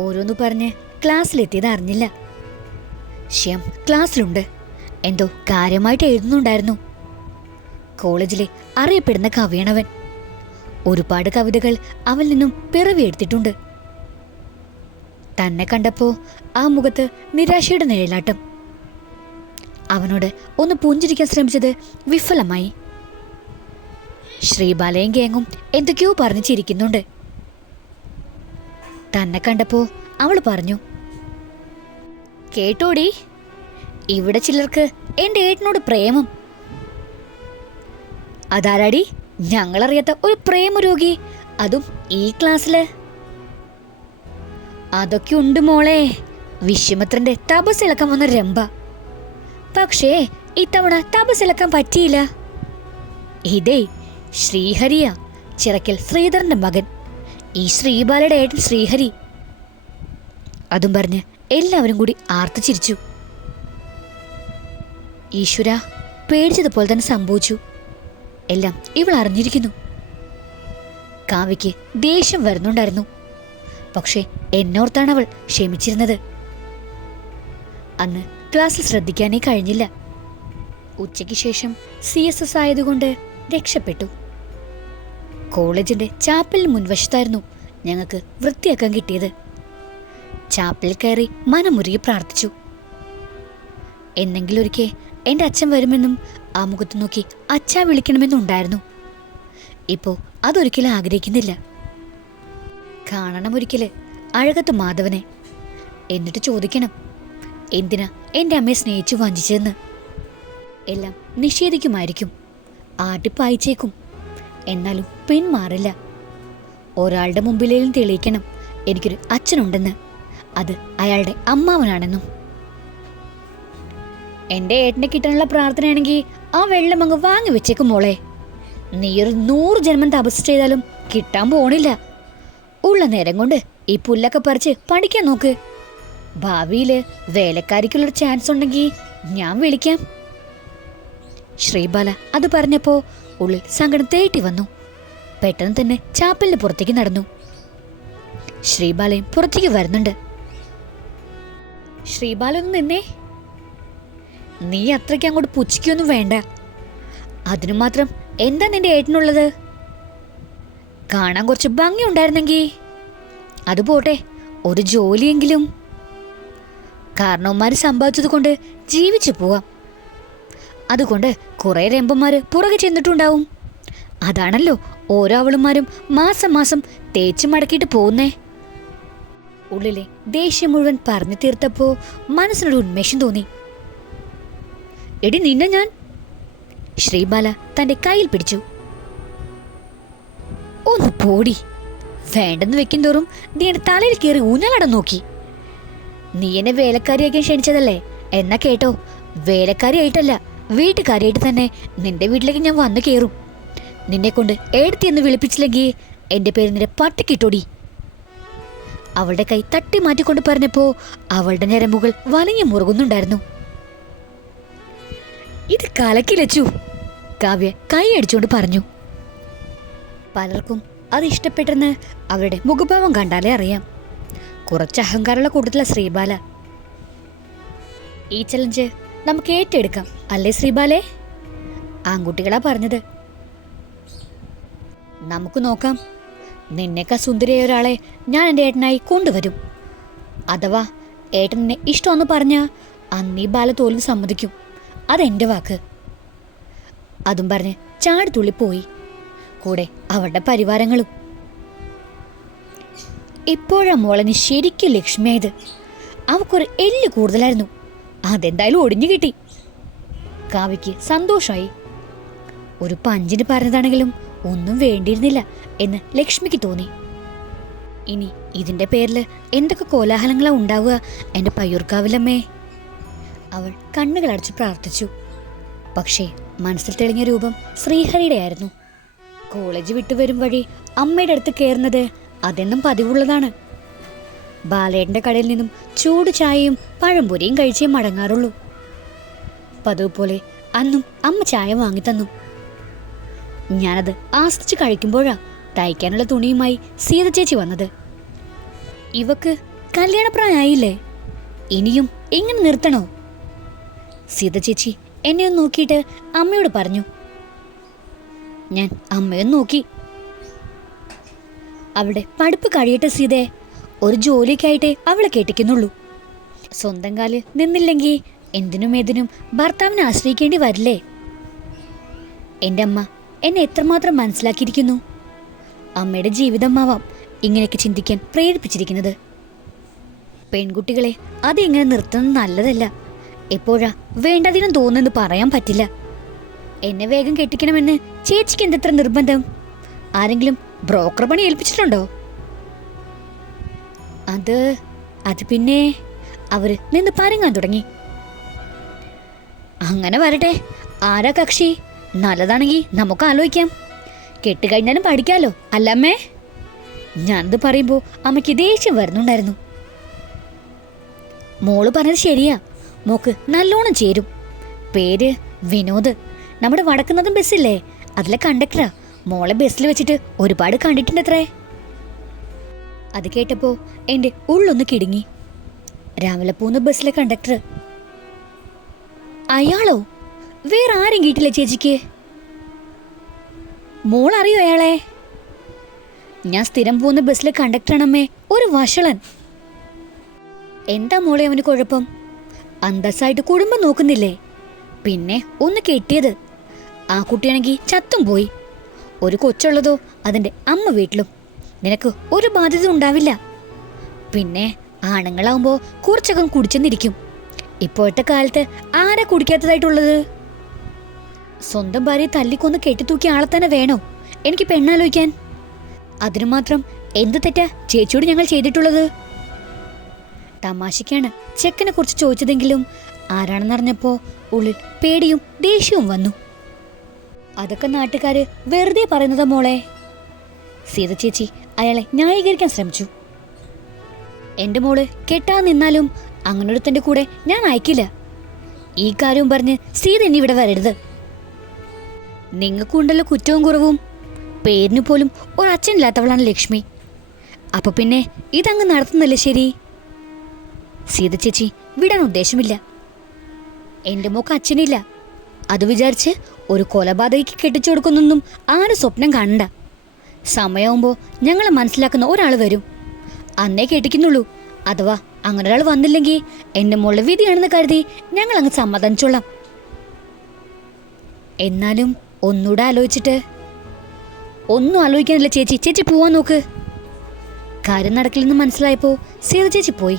ഓരോന്ന് പറഞ്ഞ് ക്ലാസ്സിലെത്തിയത് അറിഞ്ഞില്ല. ശ്യാം ക്ലാസ്സിലുണ്ട്. എന്തോ കാര്യമായിട്ട് എഴുതുന്നുണ്ടായിരുന്നു. കോളേജിലെ അറിയപ്പെടുന്ന കവിയാണവൻ. ഒരുപാട് കവിതകൾ അവൽ നിന്നും പിറവിയെടുത്തിട്ടുണ്ട്. തന്നെ കണ്ടപ്പോ ആ മുഖത്ത് നിരാശയുടെ നിഴലാട്ടം. അവനോട് ഒന്ന് പുഞ്ചിരിക്കാൻ ശ്രമിച്ചത് വിഫലമായി. ശ്രീബാലയും ഗേങ്ങും എന്തൊക്കെയോ പറഞ്ഞു ചിരിക്കുന്നുണ്ട്. തന്നെ കണ്ടപ്പോ അവൾ പറഞ്ഞു, കേട്ടോടി, ഇവിടെ ചിലർക്ക് എന്റെ ഏട്ടനോട് പ്രേമം. അതാരാടി ഞങ്ങളറിയാത്ത ഒരു പ്രേമരോഗി, അതും ഈ ക്ലാസ്സില്? അതൊക്കെ ഉണ്ട് മോളെ. വിശ്വമിത്രന്റെ തപസ്സിളക്കാൻ വന്ന രംഭ. പക്ഷേ ഇത്തവണ തപസ്സിളക്കാൻ പറ്റിയില്ല. ഇതേ ശ്രീഹരിയാ, ചിറക്കൽ ശ്രീധരന്റെ മകൻ. ഈ ശ്രീബാലയുടെ ഏട്ടൻ ശ്രീഹരി. അതും പറഞ്ഞ് എല്ലാവരും കൂടി ആർത്തു ചിരിച്ചു. ഈശ്വര, പേടിച്ചതുപോലെ തന്നെ സംഭവിച്ചു. എല്ലാം ഇവൾ അറിഞ്ഞിരിക്കുന്നു. കാവ്യയ്ക്ക് ദേഷ്യം വരുന്നുണ്ടായിരുന്നു. പക്ഷേ എന്നോർത്താണ് അവൾ ക്ഷമിച്ചിരുന്നത്. അന്ന് ക്ലാസ്സിൽ ശ്രദ്ധിക്കാനേ കഴിഞ്ഞില്ല. ഉച്ചയ്ക്ക് ശേഷം CSS ആയതുകൊണ്ട് രക്ഷപ്പെട്ടു. കോളേജിന്റെ ചാപ്പലിന് മുൻവശത്തായിരുന്നു ഞങ്ങൾക്ക് വൃത്തിയാക്കാൻ കിട്ടിയത്. ചാപ്പലിൽ കയറി മനമുരുകി പ്രാർത്ഥിച്ചു. എന്നെങ്കിലും ഒരിക്കൽ എൻ്റെ അച്ഛൻ വരുമെന്നും ആ മുഖത്ത് നോക്കി അച്ഛാ വിളിക്കണമെന്നുണ്ടായിരുന്നു. ഇപ്പോ അതൊരിക്കലും ആഗ്രഹിക്കുന്നില്ല. കാണണം ഒരിക്കല് അഴകത്ത് മാധവനെ. എന്നിട്ട് ചോദിക്കണം എന്തിനാ എൻ്റെ അമ്മയെ സ്നേഹിച്ചു വഞ്ചിച്ചതെന്ന്. എല്ലാം നിഷേധിക്കുമായിരിക്കും, ആട്ടിപ്പായിച്ചേക്കും. എന്നാലും പിന്മാറില്ല. ഒരാളുടെ മുമ്പിലേലും തെളിയിക്കണം എനിക്കൊരു അച്ഛനുണ്ടെന്ന്, അത് അയാളുടെ അമ്മാവനാണെന്നും. എൻ്റെ ഏട്ടനെ കിട്ടാനുള്ള പ്രാർത്ഥനയാണെങ്കിൽ ആ വെള്ളം അങ്ങ് വാങ്ങി വെച്ചേക്കും മോളെ. നീയൊരു 100 ജന്മം തപസ് ചെയ്താലും കിട്ടാൻ പോണില്ല. ഉള്ള നേരം കൊണ്ട് ഈ പുല്ലൊക്കെ പറിച്ച് പഠിക്കാൻ നോക്ക്. ഭാവിയില് വേലക്കാരിക്കുള്ളൊരു ചാൻസ് ഉണ്ടെങ്കിൽ ഞാൻ വിളിക്കാം. ശ്രീബാല അത് പറഞ്ഞപ്പോ ഉള്ളിൽ സങ്കടം തേട്ടി വന്നു. പെട്ടെന്ന് തന്നെ ചാപ്പലിന് പുറത്തേക്ക് നടന്നു. ശ്രീബാലയും പുറത്തേക്ക് വരുന്നുണ്ട്. ശ്രീബാല ഒന്ന് നിന്നേ. നീ അത്രയ്ക്ക് അങ്ങോട്ട് പുച്ഛിക്കൊന്നും വേണ്ട. അതിനു മാത്രം എന്താ നിന്റെ ഏട്ടനുള്ളത്? കാണാൻ കുറച്ച് ഭംഗി ഉണ്ടായിരുന്നെങ്കിൽ അത് പോട്ടെ, ഒരു ജോലിയെങ്കിലും. കാരണവന്മാര് സമ്പാദിച്ചത് കൊണ്ട് ജീവിച്ചു പോവാം. അതുകൊണ്ട് കുറെ രംഭന്മാര് പുറകെ ചെന്നിട്ടുണ്ടാവും. അതാണല്ലോ ഓരോ അവളുമാരും മാസം മാസം തേച്ചു മടക്കിയിട്ട് പോകുന്നേ. ഉള്ളിലെ ദേഷ്യം മുഴുവൻ പറഞ്ഞു തീർത്തപ്പോ മനസ്സിനൊരു ഉന്മേഷം തോന്നി. എടി നിന്നെ ഞാൻ. ശ്രീബാല തന്റെ കയ്യിൽ പിടിച്ചു. ഒന്ന് പോടി. വേണ്ടെന്ന് വെക്കും തോറും നീ എന്റെ തലയിൽ കയറി ഊഞ്ഞാലടം നോക്കി. നീ എന്നെ വേലക്കാരിയാക്കാൻ ക്ഷണിച്ചതല്ലേ? എന്നാ കേട്ടോ, വേലക്കാരിയായിട്ടല്ല, വീട്ടുകാരിയായിട്ട് തന്നെ നിന്റെ വീട്ടിലേക്ക് ഞാൻ വന്നു കയറും. നിന്നെ കൊണ്ട് എടുത്തി എന്ന് വിളിപ്പിച്ചില്ലെങ്കിൽ എന്റെ പേര് നിന്റെ പട്ടിക്കിട്ടോടി. അവളുടെ കൈ തട്ടി മാറ്റിക്കൊണ്ട് പറഞ്ഞപ്പോ അവളുടെ ഞരമ്പുകൾ വലിഞ്ഞു മുറുകുന്നുണ്ടായിരുന്നു. ഇത് കലക്കിലച്ചു, കാവ്യ കൈ അടിച്ചുകൊണ്ട് പറഞ്ഞു. പലർക്കും അത് ഇഷ്ടപ്പെട്ടെന്ന് അവരുടെ മുഖഭാവം കണ്ടാലേ അറിയാം. കുറച്ച് അഹങ്കാരമുള്ള കൂട്ടത്തില ശ്രീബാല. ഈ ചലഞ്ച് നമുക്ക് ഏറ്റെടുക്കാം അല്ലേ ശ്രീബാലേ? ആൺകുട്ടികളാ പറഞ്ഞത്. നമുക്ക് നോക്കാം. നിന്നേക്കാ സുന്ദരിയായ ഒരാളെ ഞാൻ എൻ്റെ ഏട്ടനായി കൊണ്ടുവരും. അഥവാ ഏട്ടനെ ഇഷ്ടമെന്ന് പറഞ്ഞാ അന്നീ ബാല തോൽവി സമ്മതിക്കും. അതെന്റെ വാക്ക്. അതും പറഞ്ഞ് ചാടിത്തുള്ളി പോയി. കൂടെ അവളുടെ പരിവാരങ്ങളും. ഇപ്പോഴാ മോളന് ശരിക്കും ലക്ഷ്മിയായത്. അവക്കൊരു എല്ല് കൂടുതലായിരുന്നു. അതെന്തായാലും ഒടിഞ്ഞു കിട്ടി. കാവ്യക്ക് സന്തോഷമായി. ഒരു പഞ്ചിന് പറഞ്ഞതാണെങ്കിലും ഒന്നും വേണ്ടിയിരുന്നില്ല എന്ന് ലക്ഷ്മിക്ക് തോന്നി. ഇനി ഇതിന്റെ പേരിൽ എന്തൊക്കെ കോലാഹലങ്ങളാ ഉണ്ടാവുക എൻ്റെ പയ്യൂർക്കാവിലമ്മേ. അവൾ കണ്ണുകളടച്ച് പ്രാർത്ഥിച്ചു. പക്ഷേ മനസ്സിൽ തെളിഞ്ഞ രൂപം ശ്രീഹരിയുടെ ആയിരുന്നു. കോളേജ് വിട്ടുവരും വഴി അമ്മയുടെ അടുത്ത് കയറുന്നത് അതെന്നും പതിവുള്ളതാണ്. ബാലേട്ടൻ്റെ കടയിൽ നിന്നും ചൂട് ചായയും പഴംപൊരിയും കഴിച്ചേ മടങ്ങാറുള്ളൂ. പതിവ് പോലെ അന്നും അമ്മ ചായ വാങ്ങിത്തന്നു. ഞാനത് ആസ്വദിച്ച് കഴിക്കുമ്പോഴാ തയ്ക്കാനുള്ള തുണിയുമായി സീത ചേച്ചി വന്നത്. ഇവക്ക് കല്യാണപ്രായമായില്ലേ? ഇനിയും ഇങ്ങനെ നിർത്തണോ? സീത ചേച്ചി എന്നെ ഒന്ന് നോക്കിയിട്ട് അമ്മയോട് പറഞ്ഞു. ഞാൻ അമ്മയൊന്ന് നോക്കി. അവിടെ പഠിപ്പ് കഴിയട്ടെ സീതേ, ഒരു ജോലിക്കായിട്ടേ അവളെ കേട്ടിക്കുന്നുള്ളൂ. സ്വന്തം കാലിൽ നിന്നില്ലെങ്കിൽ എന്തിനും ഏതിനും ഭർത്താവിനെ ആശ്രയിക്കേണ്ടി വരില്ലേ? എൻ്റെ അമ്മ എന്നെ എത്രമാത്രം മനസ്സിലാക്കിയിരിക്കുന്നു. അമ്മയുടെ ജീവിതമാവാം ഇങ്ങനെയൊക്കെ ചിന്തിക്കാൻ പ്രേരിപ്പിച്ചിരിക്കുന്നത്. പെൺകുട്ടികളെ അതിങ്ങനെ നിർത്തുന്നത് നല്ലതല്ല. എപ്പോഴാ വേണ്ടതിനും തോന്നുന്നത് പറയാൻ പറ്റില്ല. എന്നെ വേഗം കെട്ടിക്കണമെന്ന് ചേച്ചിക്ക് എന്തെത്ര നിർബന്ധം? ആരെങ്കിലും ബ്രോക്കർ പണി ഏൽപ്പിച്ചിട്ടുണ്ടോ? അത് പിന്നെ അവര് നിന്ന് പരങ്ങാൻ തുടങ്ങി. അങ്ങനെ വരട്ടെ, ആരാ കക്ഷി? നല്ലതാണെങ്കിൽ നമുക്ക് ആലോചിക്കാം. കെട്ടുകഴിഞ്ഞാലും പഠിക്കാലോ അല്ലമ്മേ? ഞാനത് പറയുമ്പോൾ അമ്മയ്ക്ക് ദേഷ്യം വരുന്നുണ്ടായിരുന്നു. മോള് പറഞ്ഞത് ശരിയാ, മോക്ക് നല്ലോണം ചേരും. പേര് വിനോദ്. നമ്മുടെ വടക്കുന്നതും ബസ്സില്ലേ, അതിലെ കണ്ടക്ടറാ. മോളെ ബസ്സിൽ വെച്ചിട്ട് ഒരുപാട് കണ്ടിട്ടുണ്ടത്രേ. അത് കേട്ടപ്പോ എൻ്റെ ഉള്ളൊന്ന് കിടുങ്ങി. രാവിലെ പോകുന്ന ബസ്സിലെ കണ്ടക്ടർ അയാളോ? വേറെ ആരും കേട്ടില്ല ചേച്ചിക്ക്? മോൾ അറിയോ അയാളെ? ഞാൻ സ്ഥിരം പോകുന്ന ബസ്സിലെ കണ്ടക്ടറാണമ്മേ, ഒരു വഷളൻ. എന്താ മോളെ അവന് കുഴപ്പം? അന്തസ്സായിട്ട് കുടുംബം നോക്കുന്നില്ലേ? പിന്നെ ഒന്ന് കെട്ടിയത്, ആ കുട്ടിയാണെങ്കിൽ ചത്തും പോയി. ഒരു കൊച്ചുള്ളതോ അതിൻ്റെ അമ്മ വീട്ടിലും. നിനക്ക് ഒരു ബാധ്യത ഉണ്ടാവില്ല. പിന്നെ ആണുങ്ങളാവുമ്പോൾ കുറച്ചകം കുടിച്ചെന്നിരിക്കും. ഇപ്പോഴത്തെ കാലത്ത് ആരാ കുടിക്കാത്തതായിട്ടുള്ളത്? സ്വന്തം ഭാര്യയെ തല്ലിക്കൊന്ന് കെട്ടിത്തൂക്കിയ ആളെ തന്നെ വേണോ എനിക്ക് പെണ്ണാലോചിക്കാൻ? അതിനു മാത്രം എന്ത് തെറ്റാ ചേച്ചിയോട് ഞങ്ങൾ ചെയ്തിട്ടുള്ളത്? തമാശയ്ക്കാണ് ചെക്കനെ കുറിച്ച് ചോദിച്ചതെങ്കിലും ആരാണെന്നറിഞ്ഞപ്പോ ഉള്ളിൽ പേടിയും ദേഷ്യവും വന്നു. അതൊക്കെ നാട്ടുകാര് വെറുതെ പറയുന്നതാ മോളെ. സീത ചേച്ചി അയാളെ ന്യായീകരിക്കാൻ ശ്രമിച്ചു. എന്റെ മോള് കെട്ടാൻ നിന്നാലും അങ്ങനൊരുത്തന്റെ കൂടെ ഞാൻ അയക്കില്ല. ഈ കാര്യവും പറഞ്ഞ് സീത ഇനി ഇവിടെ വരരുത്. നിങ്ങൾക്കുണ്ടല്ലോ കുറ്റവും കുറവും. പേരിന് പോലും ഒരച്ഛനില്ലാത്തവളാണ് ലക്ഷ്മി. അപ്പൊ പിന്നെ ഇതങ്ങ് നടത്തുന്നല്ലേ ശരി? സീത ചേച്ചി വിടാൻ ഉദ്ദേശമില്ല. എന്റെ മോക്ക് അച്ഛനില്ല. അത് വിചാരിച്ച് ഒരു കൊലപാതകയ്ക്ക് കെട്ടിച്ചു കൊടുക്കുന്നൊന്നും ആരും സ്വപ്നം കാണണ്ട. സമയമാകുമ്പോൾ ഞങ്ങളെ മനസ്സിലാക്കുന്ന ഒരാൾ വരും, അന്നേ കെട്ടിക്കുന്നുള്ളൂ. അഥവാ അങ്ങനെ ഒരാൾ വന്നില്ലെങ്കിൽ എൻ്റെ മോളുടെ വിധിയാണെന്ന് കരുതി ഞങ്ങൾ അങ്ങ് സമ്മതിച്ചോളാം. എന്നാലും ഒന്നുകൂടെ ആലോചിച്ചിട്ട്. ഒന്നും ആലോചിക്കാനില്ല ചേച്ചി, ചേച്ചി പോവാൻ നോക്ക്. കാര്യം നടക്കില്ലെന്ന് മനസ്സിലായപ്പോ സീത ചേച്ചി പോയി.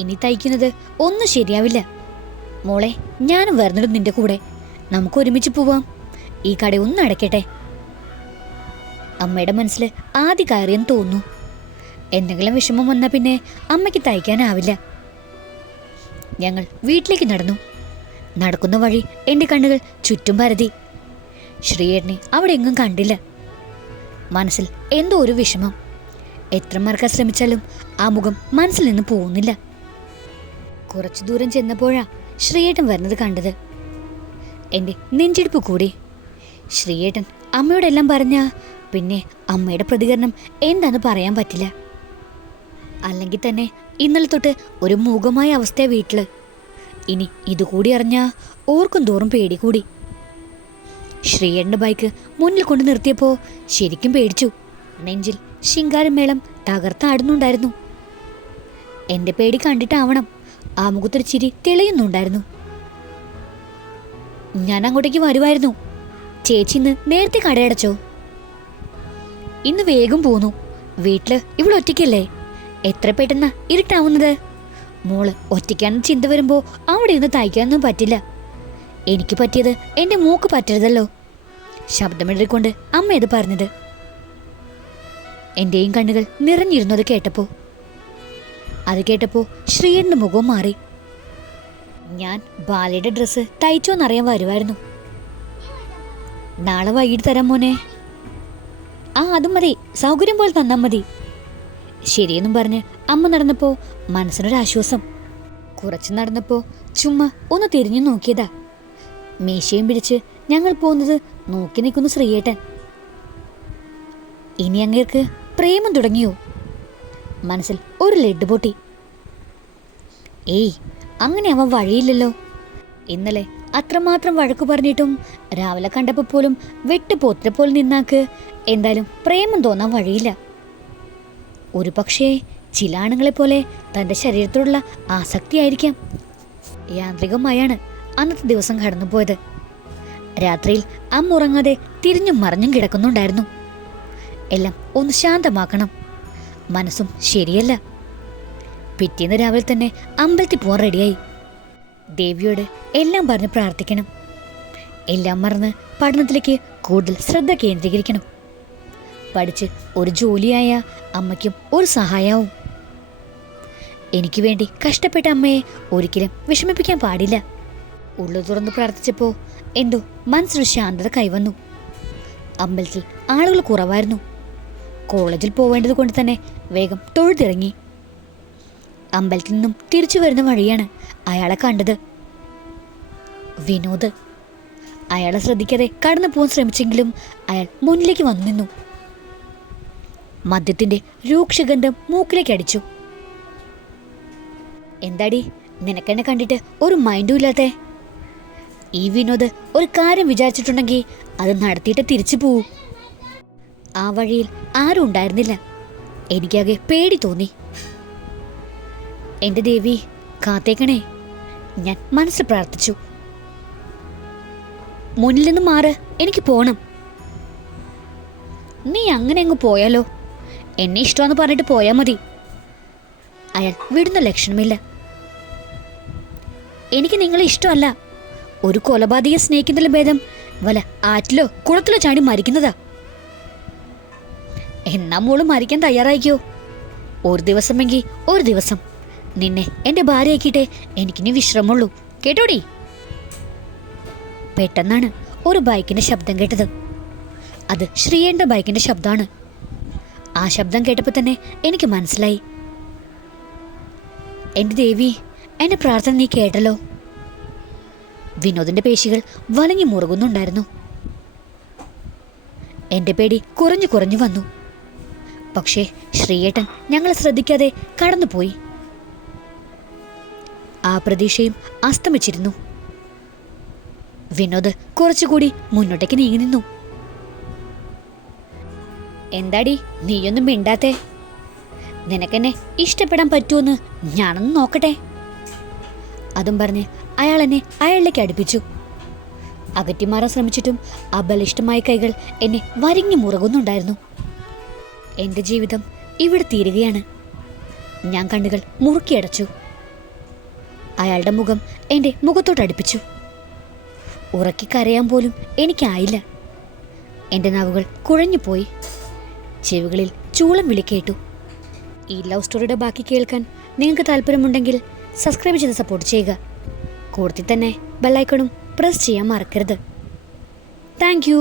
ഇനി തയ്ക്കുന്നത് ഒന്നും ശരിയാവില്ല. മോളെ ഞാനും വരുന്നിടും നിന്റെ കൂടെ. നമുക്ക് ഒരുമിച്ച് പോവാം. ഈ കട ഒന്ന് അടയ്ക്കട്ടെ. അമ്മയുടെ മനസ്സിൽ ആദ്യ കയറിയെന്ന് തോന്നുന്നു. എന്തെങ്കിലും വിഷമം വന്നാൽ പിന്നെ അമ്മയ്ക്ക് തയ്ക്കാനാവില്ല. ഞങ്ങൾ വീട്ടിലേക്ക് നടന്നു. നടക്കുന്ന വഴി എൻ്റെ കണ്ണുകൾ ചുറ്റും പരതി. ശ്രീയേട്ടനെ അവിടെ എങ്ങും കണ്ടില്ല. മനസ്സിൽ എന്തോ ഒരു വിഷമം. എത്ര മറക്കാൻ ശ്രമിച്ചാലും ആ മുഖം മനസ്സിൽ നിന്ന് പോകുന്നില്ല. കുറച്ചു ദൂരം ചെന്നപ്പോഴാ ശ്രീയേട്ടൻ വരുന്നത് കണ്ടത്. എൻ്റെ നെഞ്ചിടിപ്പ് കൂടി. ശ്രീയേട്ടൻ അമ്മയോടെല്ലാം പറഞ്ഞ പിന്നെ അമ്മയുടെ പ്രതികരണം എന്താന്ന് പറയാൻ പറ്റില്ല. അല്ലെങ്കിൽ തന്നെ ഇന്നലെ തൊട്ട് ഒരു മൂകമായ അവസ്ഥ വീട്ടില്. ഇനി ഇതുകൂടി അറിഞ്ഞാ ഓർക്കും തോറും പേടി കൂടി. ശ്രീയേട്ടൻ്റെ ബൈക്ക് മുന്നിൽ കൊണ്ട് നിർത്തിയപ്പോൾ ശരിക്കും പേടിച്ചു. നെഞ്ചിൽ ശിങ്കാരമേളം തകർത്താടുന്നുണ്ടായിരുന്നു. എൻ്റെ പേടി കണ്ടിട്ടാവണം ആ മുഖത്തൊരു ചിരി തെളിയുന്നുണ്ടായിരുന്നു. ഞാൻ അങ്ങോട്ടേക്ക് വരുമായിരുന്നു. ചേച്ചി ഇന്ന് നേരത്തെ കടയടച്ചോ? ഇന്ന് വേഗം പോന്നു. വീട്ടില് ഇവിടെ ഒറ്റയ്ക്കല്ലേ, എത്ര പെട്ടെന്നാ ഇരുട്ടാവുന്നത്. മോള് ഒറ്റയ്ക്കാണെന്ന് ചിന്ത വരുമ്പോ അവിടെ ഇരുന്ന് തയ്ക്കാനൊന്നും പറ്റില്ല. എനിക്ക് പറ്റിയത് എൻ്റെ മൂക്ക് പറ്റരുതല്ലോ. ശബ്ദമിടറിക്കൊണ്ട് അമ്മ ഇത് പറഞ്ഞത്. എൻ്റെയും കണ്ണുകൾ നിറഞ്ഞിരുന്നു അത് കേട്ടപ്പോ ശ്രീയേട്ടൻ്റെ മുഖം മാറി. ഞാൻ ബാലയുടെ ഡ്രസ്സ് തയ്ച്ചോന്നറിയാൻ വരുമായിരുന്നു. നാളെ വൈകിട്ട് തരാം മോനെ. അതും മതി, സൗകര്യം പോലെ തന്നാൽ മതി. ശരിയെന്നും പറഞ്ഞ് അമ്മ നടന്നപ്പോ മനസ്സിനൊരാശ്വാസം. കുറച്ച് നടന്നപ്പോ ചുമ്മാ ഒന്ന് തിരിഞ്ഞു നോക്കിയതാ. മീശയും പിടിച്ച് ഞങ്ങൾ പോകുന്നത് നോക്കി നിൽക്കുന്നു ശ്രീയേട്ടൻ. ഇനി അങ്ങേർക്ക് പ്രേമം തുടങ്ങിയോ? മനസ്സിൽ ഒരു ലഡ് പൊട്ടി. ഏയ്, അങ്ങനെ അവൻ വഴിയില്ലല്ലോ. ഇന്നലെ അത്രമാത്രം വഴക്കു പറഞ്ഞിട്ടും രാവിലെ കണ്ടപ്പോൾ പോലും വെട്ടുപോത്തിനെ പോലെ നിന്നാക്ക് എന്തായാലും പ്രേമം തോന്നാൻ വഴിയില്ല. ഒരു പക്ഷേ ചില ആണുങ്ങളെപ്പോലെ തൻ്റെ ശരീരത്തോടുള്ള ആസക്തിയായിരിക്കാം. യാന്ത്രികമായാണ് അന്നത്തെ ദിവസം കടന്നുപോയത്. രാത്രിയിൽ അമ്മ ഉറങ്ങാതെ തിരിഞ്ഞും മറിഞ്ഞും കിടക്കുന്നുണ്ടായിരുന്നു. എല്ലാം ഒന്ന് ശാന്തമാക്കണം, മനസ്സും ശരിയല്ല. പിറ്റേന്ന് രാവിലെ തന്നെ അമ്പലത്തിൽ പോകാൻ റെഡിയായി. ദേവിയോട് എല്ലാം പറഞ്ഞ് പ്രാർത്ഥിക്കണം. എല്ലാം മറന്ന് പഠനത്തിലേക്ക് കൂടുതൽ ശ്രദ്ധ കേന്ദ്രീകരിക്കണം. പഠിച്ച് ഒരു ജോലിയായ അമ്മയ്ക്കും ഒരു സഹായവും. എനിക്ക് വേണ്ടി കഷ്ടപ്പെട്ട അമ്മയെ ഒരിക്കലും വിഷമിപ്പിക്കാൻ പാടില്ല. ഉള്ളു തുറന്ന് പ്രാർത്ഥിച്ചപ്പോൾ എന്തോ മനസ്സിനൊരു ശാന്തത കൈവന്നു. അമ്പലത്തിൽ ആളുകൾ കുറവായിരുന്നു. കോളേജിൽ പോവേണ്ടത് കൊണ്ട് തന്നെ വേഗം തൊഴുതിറങ്ങി. അമ്പലത്തിൽ നിന്നും തിരിച്ചു വരുന്ന വഴിയാണ് അയാളെ കണ്ടത്. വിനോദ്. അയാളെ ശ്രദ്ധിക്കാതെ കടന്നു പോകാൻ ശ്രമിച്ചെങ്കിലും അയാൾ മുന്നിലേക്ക് വന്നു നിന്നു. മദ്യത്തിന്റെ രൂക്ഷഗന്ധം മൂക്കിലേക്ക് അടിച്ചു. എന്താടി, നിനക്കെന്നെ കണ്ടിട്ട് ഒരു മൈൻഡും ഇല്ലാത്തെ? ഈ വിനോദ് ഒരു കാര്യം വിചാരിച്ചിട്ടുണ്ടെങ്കിൽ അത് നടത്തിയിട്ട് തിരിച്ചു പോവൂ. ആ വഴിയിൽ ആരും ഉണ്ടായിരുന്നില്ല. എനിക്കാകെ പേടി തോന്നി. എൻ്റെ ദേവി കാത്തേക്കണേ, ഞാൻ മനസ്സിൽ പ്രാർത്ഥിച്ചു. മുന്നിൽ നിന്ന് മാറ്, എനിക്ക് പോണം. നീ അങ്ങനെ അങ്ങ് പോയാലോ? എന്നെ ഇഷ്ടമെന്ന് പറഞ്ഞിട്ട് പോയാൽ മതി. അയാൾ വിടുന്ന ലക്ഷണമില്ല. എനിക്ക് നിങ്ങളെ ഇഷ്ടമല്ല. ഒരു കൊലപാതകയെ സ്നേഹിക്കുന്നതിലും ഭേദം വല്ല ആറ്റിലോ കുളത്തിലോ ചാടി മരിക്കുന്നതാ. എന്നാ മോള് മരിക്കാൻ തയ്യാറായിക്കോ. ഒരു ദിവസമെങ്കിൽ ഒരു ദിവസം നിന്നെ എൻ്റെ ഭാര്യയാക്കിയിട്ടേ എനിക്കിനി വിശ്രമമുള്ളൂ, കേട്ടോടി. പെട്ടെന്നാണ് ഒരു ബൈക്കിന്റെ ശബ്ദം കേട്ടത്. അത് ശ്രീയേന്റെ ബൈക്കിന്റെ ശബ്ദമാണ്. ആ ശബ്ദം കേട്ടപ്പോൾ തന്നെ എനിക്ക് മനസ്സിലായി. എൻ്റെ ദേവി, എൻ്റെ പ്രാർത്ഥന നീ കേട്ടല്ലോ. വിനോദിന്റെ പേശികൾ വലഞ്ഞു മുറുകുന്നുണ്ടായിരുന്നു. എൻ്റെ പേടി കുറഞ്ഞു കുറഞ്ഞു വന്നു. പക്ഷേ ശ്രീയേട്ടൻ ഞങ്ങളെ ശ്രദ്ധിക്കാതെ കടന്നുപോയി. ആ പ്രതീക്ഷയും അസ്തമിച്ചിരുന്നു. വിനോദ് കുറച്ചുകൂടി മുന്നോട്ടേക്ക് നീങ്ങി നിന്നു. എന്താടി നീയൊന്നും മിണ്ടാത്തെ? നിനക്കെന്നെ ഇഷ്ടപ്പെടാൻ പറ്റുമെന്ന് ഞാനൊന്ന് നോക്കട്ടെ. അതും പറഞ്ഞ് അയാൾ എന്നെ അയാളിലേക്ക് അടുപ്പിച്ചു. അകറ്റിമാറാൻ ശ്രമിച്ചിട്ടും ആ ബലിഷ്ഠമായ കൈകൾ എന്നെ വരിഞ്ഞു മുറുകുന്നുണ്ടായിരുന്നു. എൻ്റെ ജീവിതം ഇവിടെ തീരുകയാണ്. ഞാൻ കണ്ണുകൾ മുറുക്കിയടച്ചു. അയാളുടെ മുഖം എൻ്റെ മുഖത്തോട്ടടുപ്പിച്ചു. ഉറക്കി കരയാൻ പോലും എനിക്കായില്ല. എൻ്റെ നാവുകൾ കുഴഞ്ഞുപോയി. ചെവികളിൽ ചൂളം വിളി കേട്ടു. ഈ ലവ് സ്റ്റോറിയുടെ ബാക്കി കേൾക്കാൻ നിങ്ങൾക്ക് താല്പര്യമുണ്ടെങ്കിൽ സബ്സ്ക്രൈബ് ചെയ്ത് സപ്പോർട്ട് ചെയ്യുക. കൂടുതൽ തന്നെ ബെല്ലൈക്കണും പ്രസ് ചെയ്യാൻ മറക്കരുത്. Thank you.